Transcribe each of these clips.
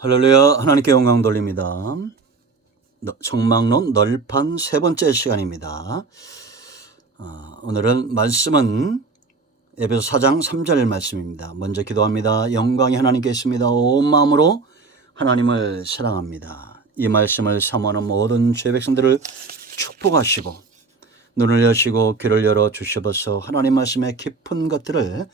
할렐루야. 하나님께 영광 돌립니다. 청막론 널판 세 번째 시간입니다. 오늘은 말씀은 에베소 4장 3절 말씀입니다. 먼저 기도합니다. 영광이 하나님께 있습니다. 온 마음으로 하나님을 사랑합니다. 이 말씀을 사모하는 모든 죄 백성들을 축복하시고 눈을 여시고 귀를 열어 주셔서 하나님 말씀의 깊은 것들을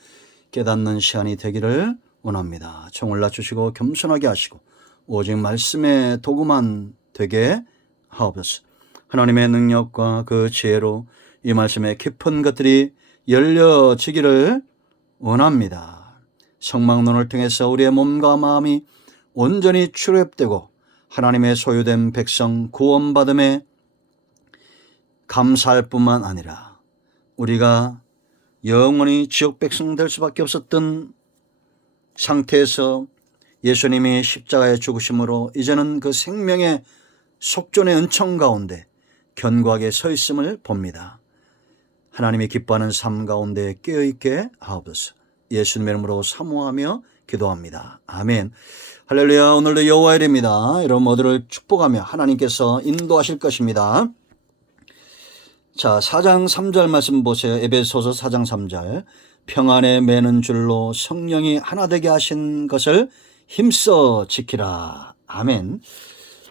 깨닫는 시간이 되기를 원합니다. 총을 낮추시고 겸손하게 하시고 오직 말씀의 도구만 되게 하옵소서. 하나님의 능력과 그 지혜로 이 말씀의 깊은 것들이 열려지기를 원합니다. 성막론을 통해서 우리의 몸과 마음이 온전히 출애굽되고 하나님의 소유된 백성 구원받음에 감사할 뿐만 아니라 우리가 영원히 지옥 백성 될 수밖에 없었던 상태에서 예수님이 십자가에 죽으심으로 이제는 그 생명의 속전의 은총 가운데 견고하게 서 있음을 봅니다. 하나님이 기뻐하는 삶 가운데 깨어있게 하옵소서. 예수님의 이름으로 사모하며 기도합니다. 아멘. 할렐루야. 오늘도 여호와의 일입니다. 여러분 모두를 축복하며 하나님께서 인도하실 것입니다. 자, 4장 3절 말씀 보세요. 에베소서 4장 3절. 평안에 매는 줄로 성령이 하나 되게 하신 것을 힘써 지키라. 아멘.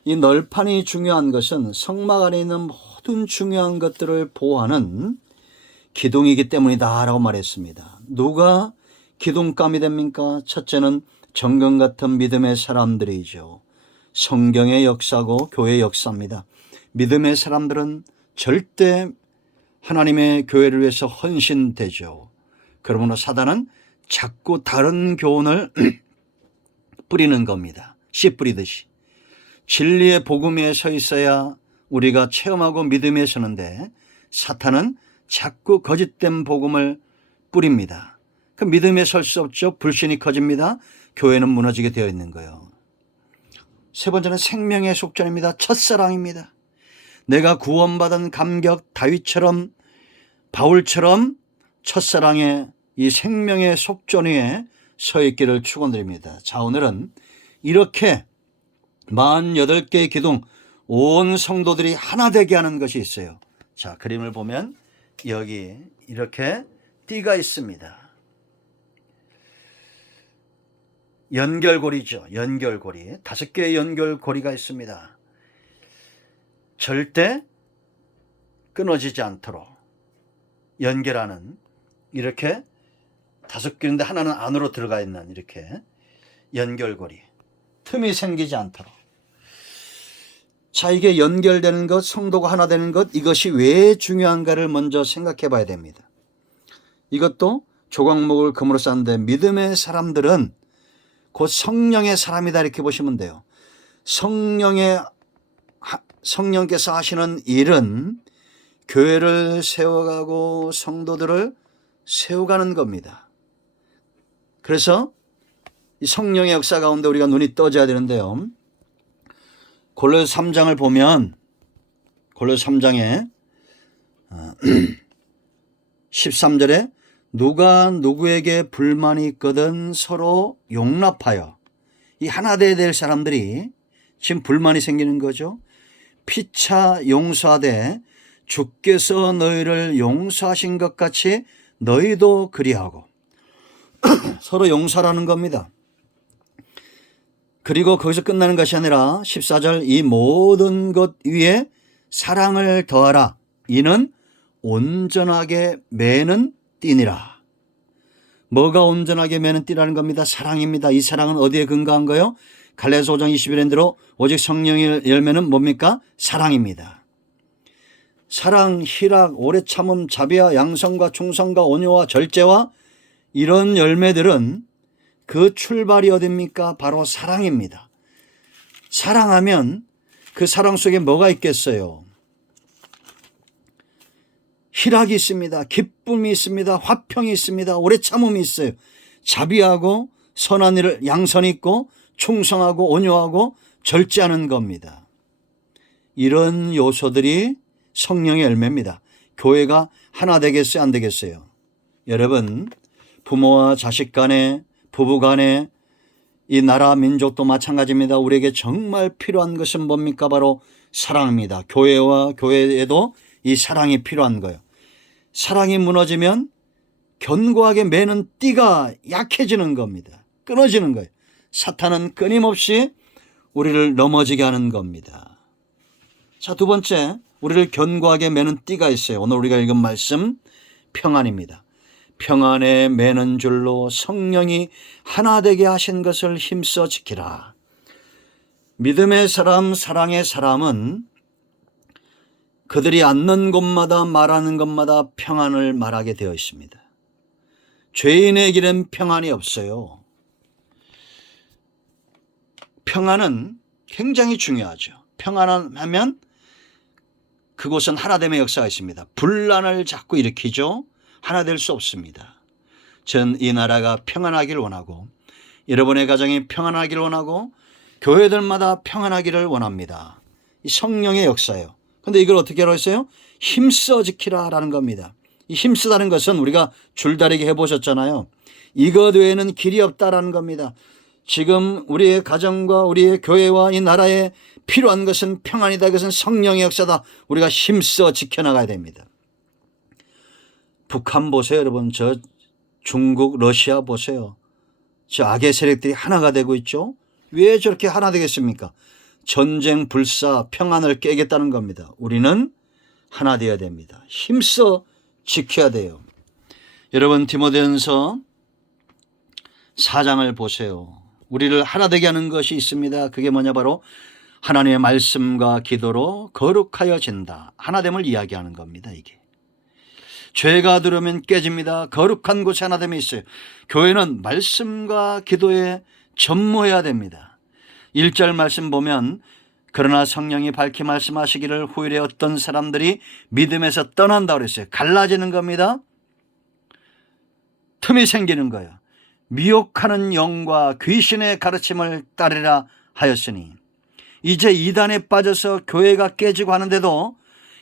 이 널판이 중요한 것은 성막 안에 있는 모든 중요한 것들을 보호하는 기둥이기 때문이다 라고 말했습니다. 누가 기둥감이 됩니까? 첫째는 정금 같은 믿음의 사람들이죠. 성경의 역사고 교회의 역사입니다. 믿음의 사람들은 절대 하나님의 교회를 위해서 헌신되죠. 그러므로 사단은 자꾸 다른 교훈을 뿌리는 겁니다. 씨 뿌리듯이. 진리의 복음 위에 서 있어야 우리가 체험하고 믿음에 서는데 사탄은 자꾸 거짓된 복음을 뿌립니다. 그 믿음에 설 수 없죠. 불신이 커집니다. 교회는 무너지게 되어 있는 거예요. 세 번째는 생명의 속전입니다. 첫사랑입니다. 내가 구원받은 감격 다윗처럼 바울처럼 첫사랑의 이 생명의 속전 위에 서 있기를 축원드립니다. 자, 오늘은 이렇게 48개의 기둥 온 성도들이 하나 되게 하는 것이 있어요. 자, 그림을 보면 여기 이렇게 띠가 있습니다. 연결고리죠. 연결고리. 5개의 연결고리가 있습니다. 절대 끊어지지 않도록 연결하는 이렇게 5개인데 하나는 안으로 들어가 있는 이렇게 연결고리. 틈이 생기지 않도록. 자, 이게 연결되는 것, 성도가 하나 되는 것, 이것이 왜 중요한가를 먼저 생각해 봐야 됩니다. 이것도 조각목을 금으로 쌌는데 믿음의 사람들은 곧 성령의 사람이다 이렇게 보시면 돼요. 성령께서 하시는 일은 교회를 세워가고 성도들을 세워가는 겁니다. 그래서 이 성령의 역사 가운데 우리가 눈이 떠져야 되는데요. 골로새 3장을 보면 골로새 3장에 13절에 누가 누구에게 불만이 있거든 서로 용납하여 이 하나 되어야 될 사람들이 지금 불만이 생기는 거죠. 피차 용서하되 주께서 너희를 용서하신 것 같이 너희도 그리하고 서로 용서라는 겁니다. 그리고 거기서 끝나는 것이 아니라 14절 이 모든 것 위에 사랑을 더하라. 이는 온전하게 매는 띠니라. 뭐가 온전하게 매는 띠라는 겁니다. 사랑입니다. 이 사랑은 어디에 근거한 거요? 갈라디아서 5장 21절대로 오직 성령의 열매는 뭡니까? 사랑입니다. 사랑, 희락, 오래 참음, 자비와 양성과 충성과 온유와 절제와 이런 열매들은 그 출발이 어딥니까? 바로 사랑입니다. 사랑하면 그 사랑 속에 뭐가 있겠어요? 희락이 있습니다. 기쁨이 있습니다. 화평이 있습니다. 오래 참음이 있어요. 자비하고 선한 일을 양선이 있고 충성하고 온유하고 절제하는 겁니다. 이런 요소들이 성령의 열매입니다. 교회가 하나 되겠어요? 안 되겠어요? 여러분, 부모와 자식 간에 부부 간에 이 나라 민족도 마찬가지입니다. 우리에게 정말 필요한 것은 뭡니까? 바로 사랑입니다. 교회와 교회에도 이 사랑이 필요한 거예요. 사랑이 무너지면 견고하게 매는 띠가 약해지는 겁니다. 끊어지는 거예요. 사탄은 끊임없이 우리를 넘어지게 하는 겁니다. 자, 두 번째, 우리를 견고하게 매는 띠가 있어요. 오늘 우리가 읽은 말씀 평안입니다. 평안에 매는 줄로 성령이 하나 되게 하신 것을 힘써 지키라. 믿음의 사람, 사랑의 사람은 그들이 앉는 곳마다 말하는 것마다 평안을 말하게 되어 있습니다. 죄인에게는 평안이 없어요. 평안은 굉장히 중요하죠. 평안하면 그곳은 하나됨의 역사가 있습니다. 분란을 자꾸 일으키죠. 하나 될 수 없습니다. 전 이 나라가 평안하기를 원하고 여러분의 가정이 평안하기를 원하고 교회들마다 평안하기를 원합니다. 이 성령의 역사예요. 그런데 이걸 어떻게 하라고 했어요? 힘써 지키라 라는 겁니다. 이 힘쓰다는 것은 우리가 줄다리기 해보셨잖아요. 이것 외에는 길이 없다라는 겁니다. 지금 우리의 가정과 우리의 교회와 이 나라에 필요한 것은 평안이다. 그것은 성령의 역사다. 우리가 힘써 지켜나가야 됩니다. 북한 보세요, 여러분. 저 중국, 러시아 보세요. 저 악의 세력들이 하나가 되고 있죠. 왜 저렇게 하나 되겠습니까? 전쟁, 불사, 평안을 깨겠다는 겁니다. 우리는 하나 되어야 됩니다. 힘써 지켜야 돼요. 여러분, 디모데전서 4장을 보세요. 우리를 하나 되게 하는 것이 있습니다. 그게 뭐냐, 바로 하나님의 말씀과 기도로 거룩하여진다. 하나됨을 이야기하는 겁니다. 이게 죄가 들어오면 깨집니다. 거룩한 곳에 하나됨이 있어요. 교회는 말씀과 기도에 전무해야 됩니다. 1절 말씀 보면 그러나 성령이 밝히 말씀하시기를 후일에 어떤 사람들이 믿음에서 떠난다고 그랬어요. 갈라지는 겁니다. 틈이 생기는 거예요. 미혹하는 영과 귀신의 가르침을 따르라 하였으니 이제 이단에 빠져서 교회가 깨지고 하는데도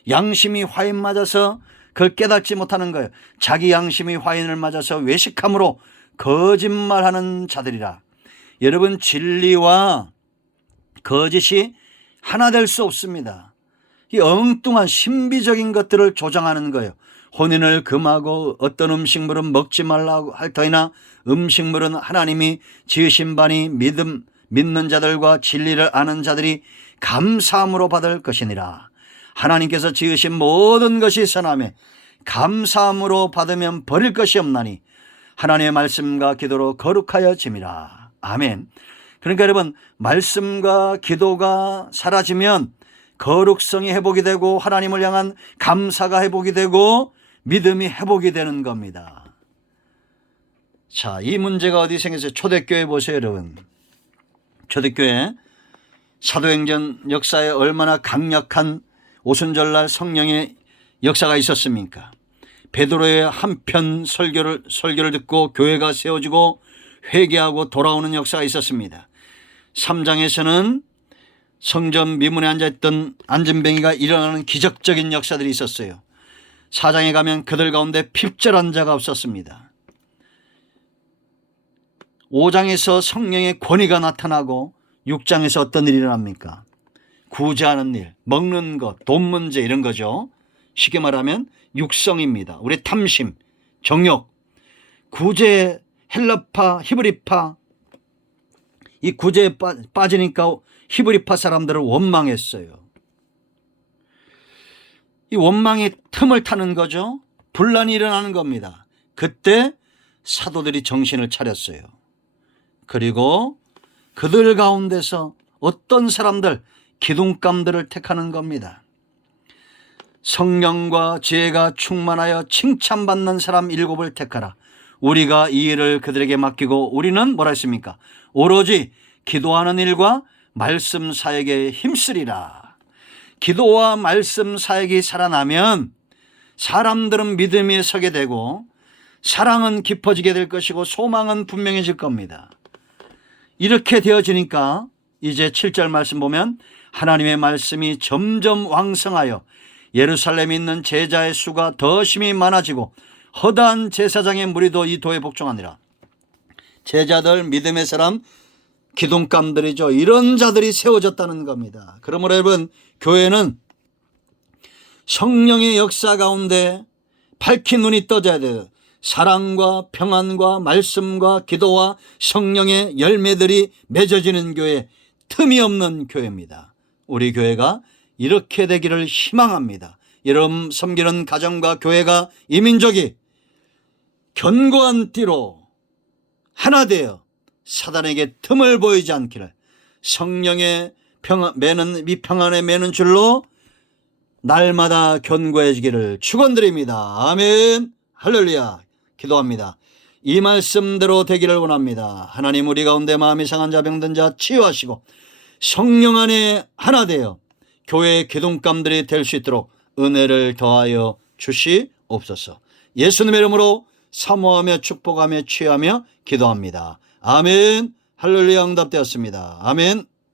양심이 화인 맞아서 그걸 깨닫지 못하는 거예요. 자기 양심이 화인을 맞아서 외식함으로 거짓말하는 자들이라. 여러분, 진리와 거짓이 하나 될 수 없습니다. 이 엉뚱한 신비적인 것들을 조장하는 거예요. 혼인을 금하고 어떤 음식물은 먹지 말라고 할 터이나 음식물은 하나님이 지으신 바니 믿는 자들과 진리를 아는 자들이 감사함으로 받을 것이니라. 하나님께서 지으신 모든 것이 선하며 감사함으로 받으면 버릴 것이 없나니 하나님의 말씀과 기도로 거룩하여 짐이라. 아멘. 그러니까 여러분, 말씀과 기도가 사라지면 거룩성이 회복이 되고 하나님을 향한 감사가 회복이 되고 믿음이 회복이 되는 겁니다. 자, 이 문제가 어디 생겼어요? 초대교회 보세요, 여러분. 초대교회 사도행전 역사에 얼마나 강력한 오순절날 성령의 역사가 있었습니까? 베드로의 한편 설교를 듣고 교회가 세워지고 회개하고 돌아오는 역사가 있었습니다. 3장에서는 성전 미문에 앉아있던 안진뱅이가 일어나는 기적적인 역사들이 있었어요. 4장에 가면 그들 가운데 핍절한 자가 없었습니다. 5장에서 성령의 권위가 나타나고 6장에서 어떤 일이 일어납니까? 구제하는 일, 먹는 것, 돈 문제 이런 거죠. 쉽게 말하면 육성입니다. 우리 탐심, 정욕, 구제, 헬라파, 히브리파, 이 구제에 빠지니까 히브리파 사람들을 원망했어요. 이 원망이 틈을 타는 거죠. 분란이 일어나는 겁니다. 그때 사도들이 정신을 차렸어요. 그리고 그들 가운데서 어떤 사람들, 기둥감들을 택하는 겁니다. 성령과 지혜가 충만하여 칭찬받는 사람 7을 택하라. 우리가 이 일을 그들에게 맡기고 우리는 뭐라 했습니까? 오로지 기도하는 일과 말씀 사역에 힘쓰리라. 기도와 말씀 사역이 살아나면 사람들은 믿음에 서게 되고 사랑은 깊어지게 될 것이고 소망은 분명해질 겁니다. 이렇게 되어지니까 이제 7절 말씀 보면 하나님의 말씀이 점점 왕성하여 예루살렘에 있는 제자의 수가 더 심히 많아지고 허다한 제사장의 무리도 이 도에 복종하니라. 제자들, 믿음의 사람 기둥감들이죠. 이런 자들이 세워졌다는 겁니다. 그러므로 여러분, 교회는 성령의 역사 가운데 밝힌 눈이 떠져야 돼요. 사랑과 평안과 말씀과 기도와 성령의 열매들이 맺어지는 교회, 틈이 없는 교회입니다. 우리 교회가 이렇게 되기를 희망합니다. 여러분 섬기는 가정과 교회가, 이 민족이 견고한 띠로 하나 되어 사단에게 틈을 보이지 않기를, 성령의 평안에 매는 줄로 날마다 견고해지기를 축원드립니다. 아멘. 할렐루야. 기도합니다. 이 말씀대로 되기를 원합니다. 하나님, 우리 가운데 마음이 상한 자, 병든 자 치유하시고 성령 안에 하나 되어 교회의 기둥감들이 될 수 있도록 은혜를 더하여 주시옵소서. 예수님의 이름으로 사모하며 축복하며 취하며 기도합니다. 아멘. 할렐루야. 응답되었습니다. 아멘.